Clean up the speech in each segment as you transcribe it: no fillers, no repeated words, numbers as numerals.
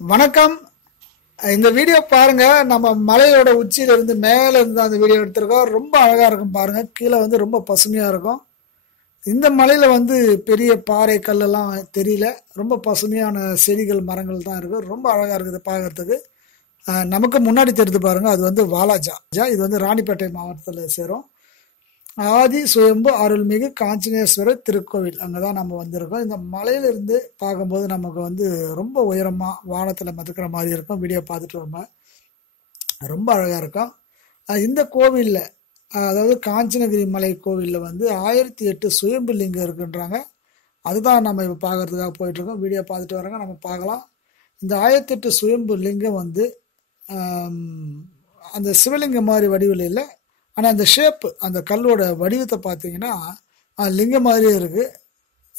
வணக்கம். இந்த வீடியோ பாருங்க. நம்ம மலையோட உச்சியில இருந்து மேல இருந்து அந்த வீடியோ எடுத்திருக்கோம். ரொம்ப அழகா இருக்கும் பாருங்க. கீழே வந்து ரொம்ப பசுமையா இருக்கும். இந்த மலையில வந்து பெரிய பாறை கல்லெல்லாம் தெரியல. ரொம்ப பசுமையான செடிகள் மரங்கள் தான் இருக்கு. ரொம்ப அழகா இருக்குது பார்க்கறதுக்கு. நமக்கு முன்னாடி தெரியுது பாருங்க. அது வந்து வாலாஜா. இது வந்து ராணிப்பேட்டை மாவட்டத்தில் சேரும். ஆதி சுயம்பு அருள்மிகு காஞ்சிநேஸ்வரர் திருக்கோவில் அங்கே தான் நம்ம வந்திருக்கோம். இந்த மலையிலிருந்து பார்க்கும்போது நமக்கு வந்து ரொம்ப உயரமாக வானத்தில் மிதக்கிற மாதிரி இருக்கும். வீடியோ பார்த்துட்டு ரொம்ப அழகாக இருக்கும். இந்த கோவிலில் அதாவது காஞ்சனகிரி மலை கோவிலில் வந்து 1008 சுயம்பு லிங்கம் இருக்குன்றாங்க. அதுதான் நம்ம இப்போ பார்க்கறதுக்காக போயிட்டுருக்கோம். வீடியோ பார்த்துட்டு வரோங்க, நம்ம பார்க்கலாம். இந்த 1008 சுயம்பு லிங்கம் வந்து அந்த சிவலிங்கம் மாதிரி வடிவில் இல்லை. ஆனால் அந்த ஷேப்பு அந்த கல்லோட வடிவத்தை பார்த்தீங்கன்னா லிங்கம் மாதிரியே இருக்குது.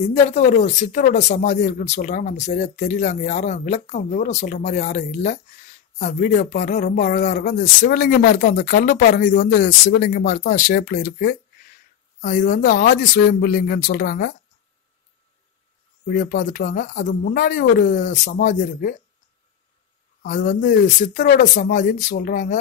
இந்த இடத்துல ஒரு சித்தரோட சமாதி இருக்குன்னு சொல்கிறாங்க. நம்ம சரியாக தெரியல. அங்கே யாரும் விவரம் சொல்கிற மாதிரி யாரும் இல்லை. வீடியோ பாருங்கள், ரொம்ப அழகாக இருக்கும். இந்த சிவலிங்கம் மாதிரி தான் அந்த கல் பாருங்கள். இது வந்து சிவலிங்கம் மாதிரி தான் ஷேப்பில் இருக்குது. இது வந்து ஆதி சுயம்பு லிங்கம்னு சொல்கிறாங்க. வீடியோ பார்த்துட்டு வாங்க. அது முன்னாடி ஒரு சமாதி இருக்குது. அது வந்து சித்தரோட சமாதின்னு சொல்கிறாங்க.